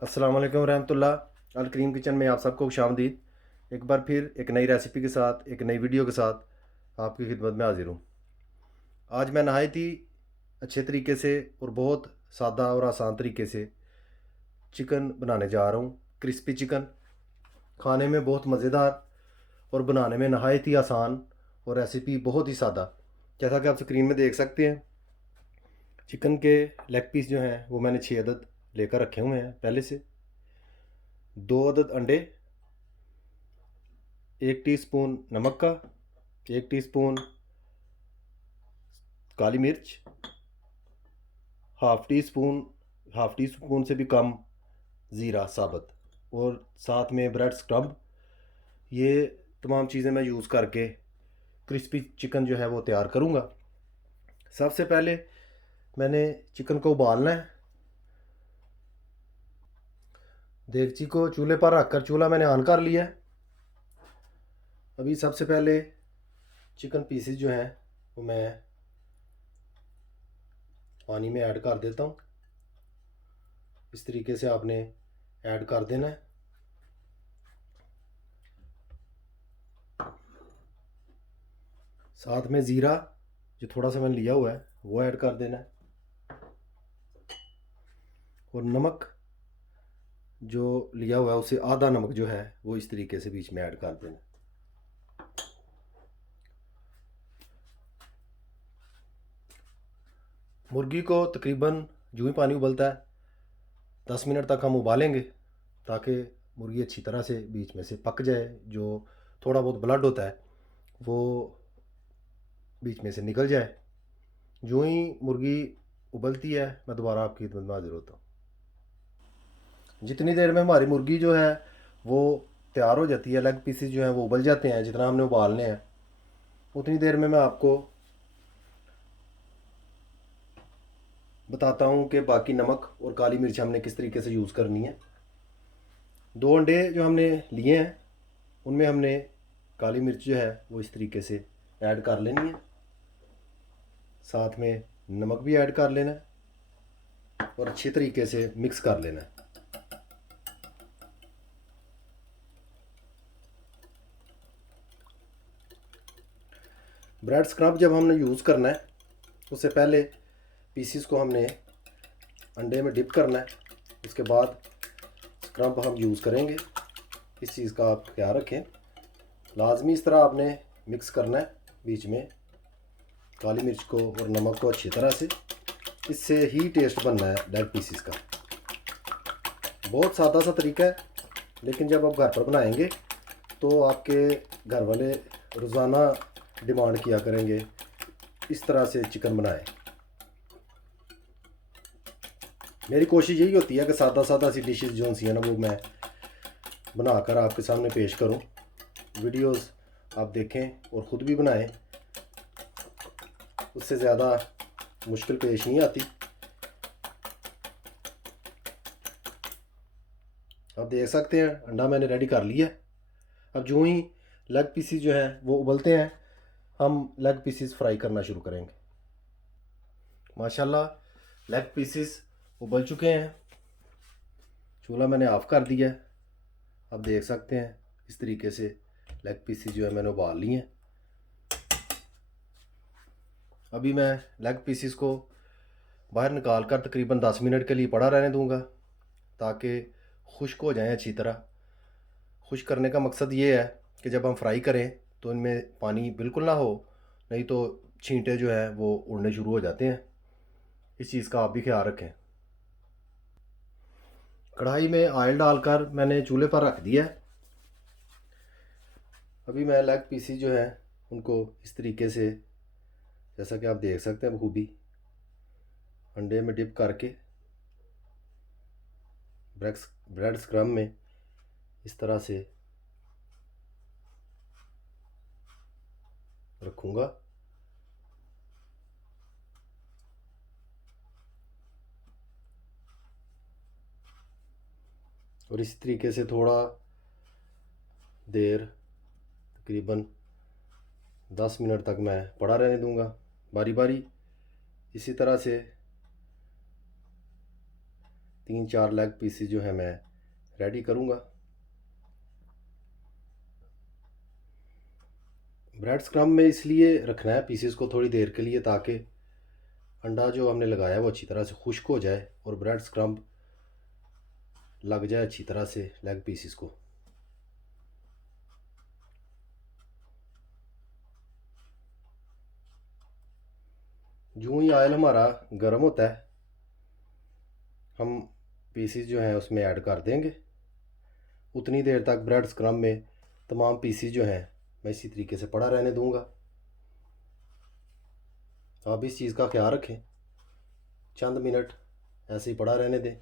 अस्सलाम वालेकुम रहमतुल्लाह। अल करीम किचन में आप सबको खुशामदीद। एक बार फिर एक नई रेसिपी के साथ, एक नई वीडियो के साथ आपकी खिदमत में हाजिर हूँ। आज मैं नहायत ही अच्छे तरीके से और बहुत सादा और आसान तरीके से चिकन बनाने जा रहा हूँ। क्रिस्पी चिकन, खाने में बहुत मज़ेदार और बनाने में नहायत ही आसान, और रेसिपी बहुत ही सादा। जैसा कि आप स्क्रीन में देख सकते हैं, चिकन के लेग पीस जो हैं वो मैंने 6 अदद लेकर रखे हुए हैं पहले से। 2 अदद अंडे, 1 टीस्पून नमक का, 1 टीस्पून काली मिर्च, हाफ़ टी स्पून से भी कम ज़ीरा साबुत, और साथ में ब्रेड स्क्रब। ये तमाम चीज़ें मैं यूज़ करके क्रिस्पी चिकन जो है वो तैयार करूँगा। सबसे पहले मैंने चिकन को उबालना है। देगची को चूल्हे पर रखकर चूल्हा मैंने ऑन कर लिया है। अभी सबसे पहले चिकन पीसेस जो हैं वो मैं पानी में ऐड कर देता हूँ। इस तरीके से आपने ऐड कर देना है। साथ में ज़ीरा जो थोड़ा सा मैंने लिया हुआ है वो ऐड कर देना है, और नमक जो लिया हुआ है उससे आधा नमक जो है वो इस तरीके से बीच में ऐड कर देना। मुर्गी को तकरीबन जो ही पानी उबलता है 10 मिनट तक हम उबालेंगे, ताकि मुर्गी अच्छी तरह से बीच में से पक जाए। जो थोड़ा बहुत ब्लड होता है वो बीच में से निकल जाए। जो ही मुर्गी उबलती है मैं दोबारा आपकी खिदमत में हाजिर होता हूँ। जितनी देर में हमारी मुर्गी जो है वो तैयार हो जाती है, लेग पीसेस जो हैं वो उबल जाते हैं जितना हमने उबालने हैं, उतनी देर में मैं आपको बताता हूँ कि बाकी नमक और काली मिर्च हमने किस तरीके से यूज़ करनी है। 2 अंडे जो हमने लिए हैं उनमें हमने काली मिर्च जो है वो इस तरीके से ऐड कर लेनी है। साथ में नमक भी ऐड कर लेना है और अच्छे तरीके से मिक्स कर लेना है। ब्रेड स्क्रब जब हमने यूज़ करना है उससे पहले पीसीस को हमने अंडे में डिप करना है, उसके बाद स्क्रब हम यूज़ करेंगे। इस चीज़ का आप ख्याल रखें। लाजमी इस तरह आपने मिक्स करना है बीच में काली मिर्च को और नमक को अच्छी तरह से। इससे ही टेस्ट बनना है लेग पीसीस का। बहुत सादा सा तरीका है, लेकिन जब आप घर पर बनाएंगे तो आपके घर वाले रोज़ाना डिमांड किया करेंगे इस तरह से चिकन बनाएं। मेरी कोशिश यही होती है कि सादा सादा सी डिशेस जो सी हैं ना वो मैं बनाकर आपके सामने पेश करूं। वीडियोस आप देखें और ख़ुद भी बनाएं, उससे ज़्यादा मुश्किल पेश नहीं आती। आप देख सकते हैं अंडा मैंने रेडी कर लिया है। अब जो ही लेग पीसीस जो हैं वो उबलते हैं, हम लेग पीसीस फ्राई करना शुरू करेंगे। माशाल्लाह लेग पीसीस उबल चुके हैं। चूल्हा मैंने ऑफ़ कर दिया है। आप देख सकते हैं इस तरीके से लेग पीसीस जो है मैंने उबाल लिए हैं। अभी मैं लेग पीसीस को बाहर निकाल कर तकरीबन 10 मिनट के लिए पड़ा रहने दूंगा, ताकि खुश्क हो जाएं अच्छी तरह। खुश्क करने का मकसद ये है कि जब हम फ्राई करें तो इनमें पानी बिल्कुल ना हो, नहीं तो छींटे जो हैं वो उड़ने शुरू हो जाते हैं। इस चीज़ का आप भी ख्याल रखें। कढ़ाई में ऑयल डालकर मैंने चूल्हे पर रख दिया है। अभी मैं लेग पीसीस जो हैं उनको इस तरीके से, जैसा कि आप देख सकते हैं बखूबी, अंडे में डिप करके ब्रेड स्क्रम में इस तरह से रखूँगा। और इस तरीके से थोड़ा देर, तकरीबन 10 मिनट तक मैं पड़ा रहने दूंगा बारी बारी। इसी तरह से 3-4 लेग पीसेस जो है मैं रेडी करूँगा। ब्रेड स्क्रम्ब में इसलिए रखना है पीसेस को थोड़ी देर के लिए, ताकि अंडा जो हमने लगाया वो अच्छी तरह से खुश्क हो जाए और ब्रेड स्क्रम्ब लग जाए अच्छी तरह से लेग पीसेस को। यूँ ही ऑयल हमारा गर्म होता है, हम पीसेस जो हैं उसमें ऐड कर देंगे। उतनी देर तक ब्रेड स्क्रम्ब में तमाम पीसेस जो हैं मैं इसी तरीके से पड़ा रहने दूंगा। आप इस चीज़ का ख्याल रखें, चंद मिनट ऐसे ही पड़ा रहने दें।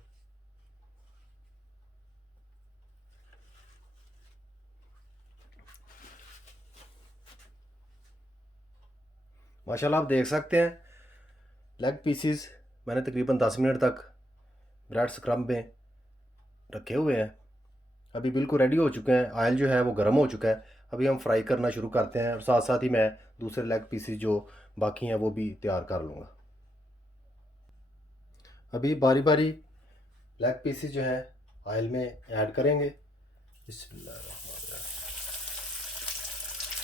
माशाल्लाह आप देख सकते हैं लेग पीसेस मैंने तकरीबन 10 मिनट तक ब्रेड स्क्रम्ब में रखे हुए हैं। अभी बिल्कुल रेडी हो चुके हैं, ऑयल जो है वो गर्म हो चुका है। अभी हम फ्राई करना शुरू करते हैं और साथ साथ ही मैं दूसरे लेग पीसेस जो बाकी हैं वो भी तैयार कर लूँगा। अभी बारी बारी लेग पीसेस जो हैं ऑयल में ऐड करेंगे। बिस्मिल्लाहिर्रहमानिर्रहीम।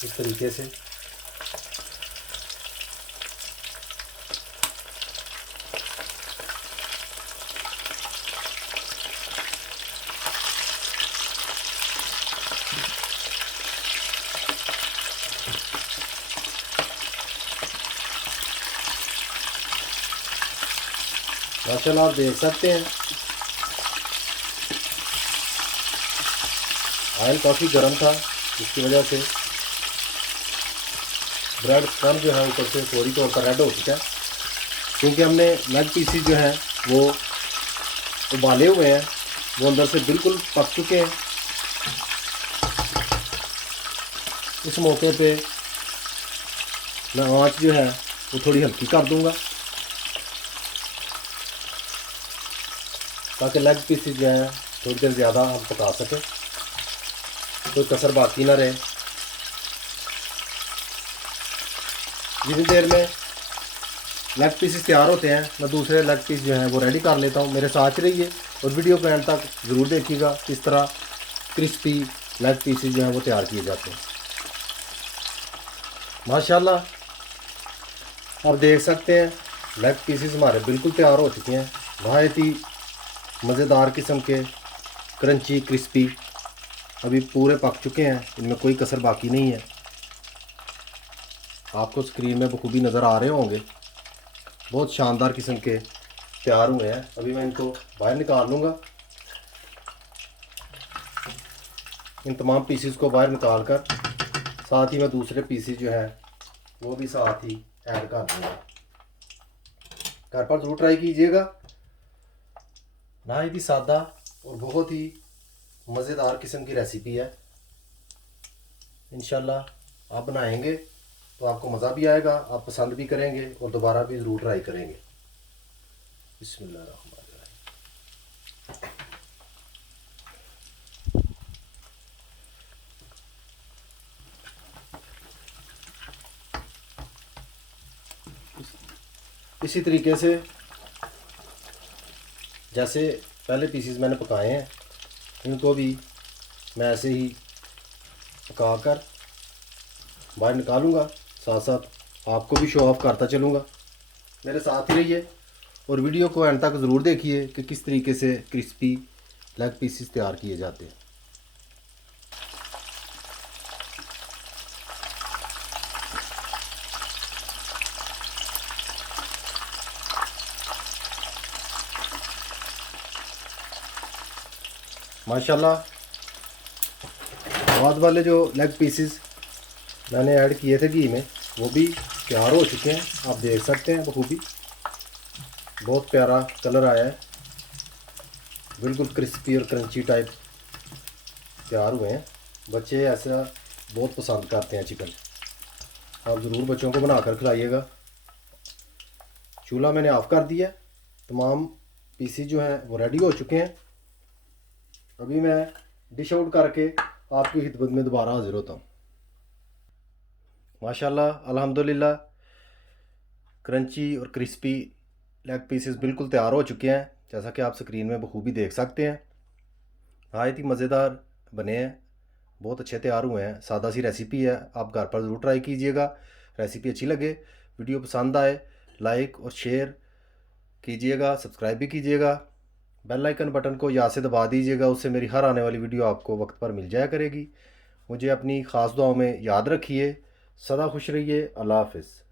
इस तरीके से माशाल्लाह आप देख सकते हैं ऑयल काफ़ी गर्म था, जिसकी वजह से ब्रेड स्क्रम्ब जो है ऊपर से फौरी तौर पर रेड हो चुका है, क्योंकि हमने लेग पीसेस जो हैं वो उबाले हुए हैं, वो अंदर से बिल्कुल पक चुके हैं। इस मौके पे मैं आंच जो है वो थोड़ी हल्की कर दूंगा, ताकि लेग पीसेस जो हैं थोड़ी देर ज़्यादा हम पका सकें, कोई कसर बाकी ना रहे। जितनी देर में लेग पीसेस तैयार होते हैं मैं दूसरे लेग पीस जो हैं वो रेडी कर लेता हूँ। मेरे साथ रहिए और वीडियो को एंड तक ज़रूर देखिएगा, किस तरह क्रिस्पी लेग पीसेस जो हैं वो तैयार किए जाते हैं। माशाल्लाह आप देख सकते हैं लेग पीसेस हमारे बिल्कुल तैयार हो चुके हैं, बहुत ही मज़ेदार किस्म के क्रंची क्रिस्पी, अभी पूरे पक चुके हैं, इनमें कोई कसर बाकी नहीं है। आपको स्क्रीन में बखूबी नज़र आ रहे होंगे, बहुत शानदार किस्म के तैयार हुए हैं। अभी मैं इनको बाहर निकाल लूँगा, इन तमाम पीसेस को बाहर निकाल कर साथ ही मैं दूसरे पीसेस जो हैं वो भी साथ ही ऐड कर दूँगा। घर पर ज़रूर ट्राई कीजिएगा, नहायत ही सादा और बहुत ही मज़ेदार किस्म की रेसिपी है। इंशाल्लाह आप बनाएंगे तो आपको मज़ा भी आएगा, आप पसंद भी करेंगे और दोबारा भी ज़रूर ट्राई करेंगे। बिस्मिल्लाहिर्रहमानिर्रहीम। इसी तरीके से जैसे पहले पीसेस मैंने पकाए हैं, इनको भी मैं ऐसे ही पका कर बाहर निकालूंगा, साथ साथ आपको भी शो ऑफ करता चलूँगा। मेरे साथ ही रहिए और वीडियो को एंड तक ज़रूर देखिए कि किस तरीके से क्रिस्पी लेग पीसेस तैयार किए जाते हैं। माशाल्लाह बाद वाले जो लेग पीसेस मैंने ऐड किए थे घी में वो भी तैयार हो चुके हैं, आप देख सकते हैं बखूबी बहुत प्यारा कलर आया है, बिल्कुल क्रिस्पी और क्रंची टाइप तैयार हुए हैं। बच्चे ऐसा बहुत पसंद करते हैं चिकन, आप ज़रूर बच्चों को बनाकर खिलाइएगा। चूल्हा मैंने ऑफ़ कर दिया, तमाम पीसेस जो हैं वो रेडी हो चुके हैं। अभी मैं डिश आउट करके आपकी खिदमत में दोबारा हाजिर होता हूँ। माशाल्लाह अल्हम्दुलिल्लाह क्रंची और क्रिस्पी लेग पीसेस बिल्कुल तैयार हो चुके हैं। जैसा कि आप स्क्रीन में बखूबी देख सकते हैं। नहायत ही मज़ेदार बने हैं, बहुत अच्छे तैयार हुए हैं। सादा सी रेसिपी है, आप घर पर ज़रूर ट्राई कीजिएगा। रेसिपी अच्छी लगे, वीडियो पसंद आए, लाइक और शेयर कीजिएगा, सब्सक्राइब भी कीजिएगा। बेल आइकन बटन को याद से दबा दीजिएगा, उससे मेरी हर आने वाली वीडियो आपको वक्त पर मिल जाया करेगी। मुझे अपनी ख़ास दुआओं में याद रखिए। सदा खुश रहिए। अल्लाह हाफ़िज़।